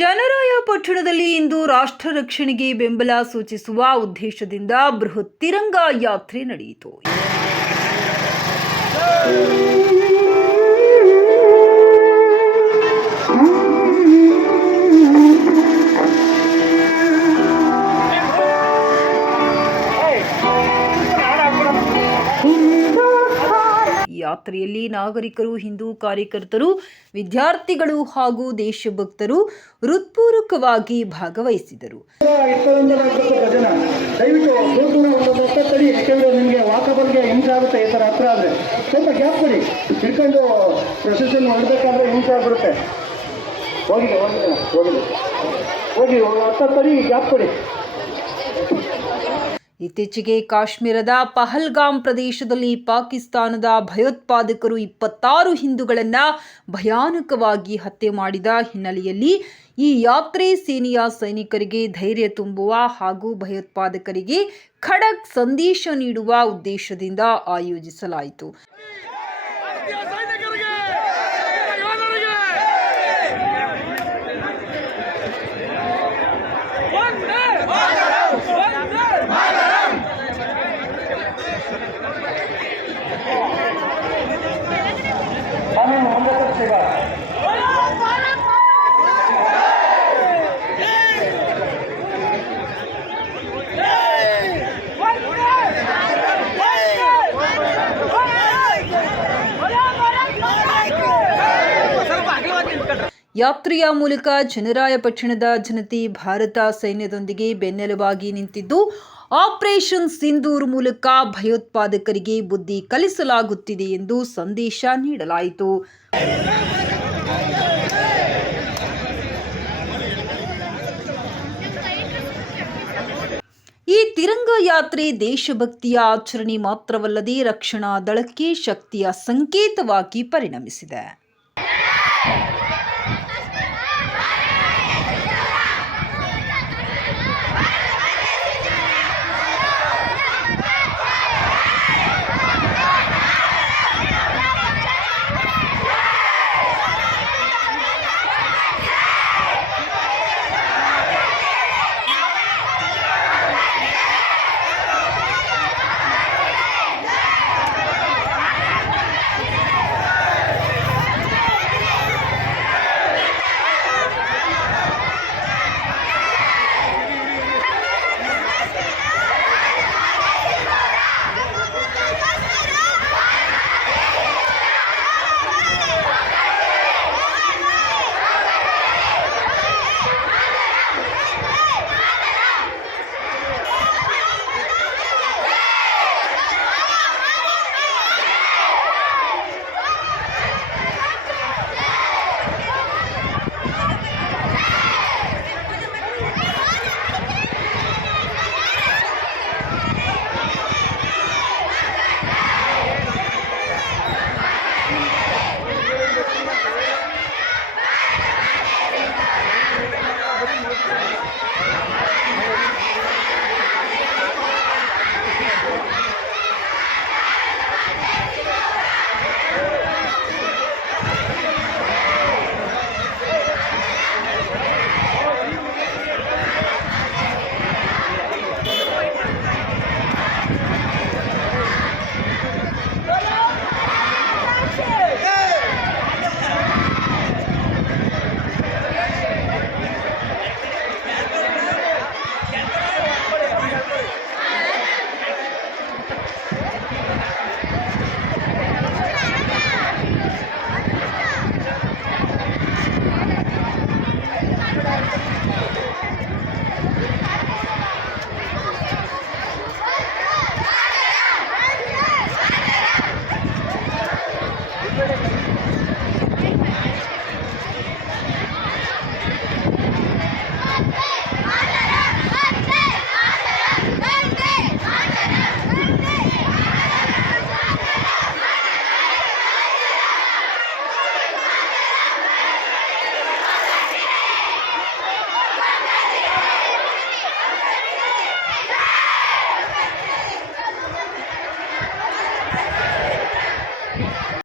ಚನ್ನರಾಯಪಟ್ಟಣದಲ್ಲಿ ಇಂದು ರಾಷ್ಟ್ರ ರಕ್ಷಣೆಗೆ ಬೆಂಬಲ ಸೂಚಿಸುವ ಉದ್ದೇಶದಿಂದ ಬೃಹತ್ ತಿರಂಗ ಯಾತ್ರೆ ನಡೆಯಿತು. ಈ ಯಾತ್ರೆಯಲ್ಲಿ ನಾಗರಿಕರು, ಹಿಂದೂ ಕಾರ್ಯಕರ್ತರು, ವಿದ್ಯಾರ್ಥಿಗಳು ಹಾಗೂ ದೇಶಭಕ್ತರು ಹೃತ್ಪೂರ್ವಕವಾಗಿ ಭಾಗವಹಿಸಿದರು. ಹೋಗಿ ಹೋಗಿ ಹೋಗಿ. ಹೋಗಿ ಹತ್ತು ತಡಿ ಗ್ಯಾಪ್ ಕೊಡಿ. ಇತ್ತೀಚೆಗೆ ಕಾಶ್ಮೀರದ ಪಹಲ್ಗಾಮ್ ಪ್ರದೇಶದಲ್ಲಿ ಪಾಕಿಸ್ತಾನದ ಭಯೋತ್ಪಾದಕರು ಇಪ್ಪತ್ತಾರು ಹಿಂದೂಗಳನ್ನು ಭಯಾನಕವಾಗಿ ಹತ್ಯೆ ಮಾಡಿದ ಹಿನ್ನೆಲೆಯಲ್ಲಿ ಈ ಯಾತ್ರೆ ಸೇನೆಯ ಸೈನಿಕರಿಗೆ ಧೈರ್ಯ ತುಂಬುವ ಹಾಗೂ ಭಯೋತ್ಪಾದಕರಿಗೆ ಖಡಕ್ ಸಂದೇಶ ನೀಡುವ ಉದ್ದೇಶದಿಂದ ಆಯೋಜಿಸಲಾಯಿತು. ಆಮೇಲೆ ಮುಂದೆ ತರ್ತೀಗ ಯಾತ್ರೆಯ ಮೂಲಕ ಚನ್ನರಾಯಪಟ್ಟಣದ ಜನತೆ ಭಾರತ ಸೈನ್ಯದೊಂದಿಗೆ ಬೆನ್ನೆಲುಬಾಗಿ ನಿಂತಿದ್ದು ಆಪರೇಷನ್ ಸಿಂಧೂರ್ ಮೂಲಕ ಭಯೋತ್ಪಾದಕರಿಗೆ ಬುದ್ಧಿ ಕಲಿಸಲಾಗುತ್ತಿದೆ ಎಂದು ಸಂದೇಶ ನೀಡಲಾಯಿತು. ಈ ತಿರಂಗ ಯಾತ್ರೆ ದೇಶಭಕ್ತಿಯ ಆಚರಣೆ ಮಾತ್ರವಲ್ಲದೆ ರಕ್ಷಣಾ ದಳಕ್ಕೆ ಶಕ್ತಿಯ ಸಂಕೇತವಾಗಿ ಪರಿಣಮಿಸಿದೆ.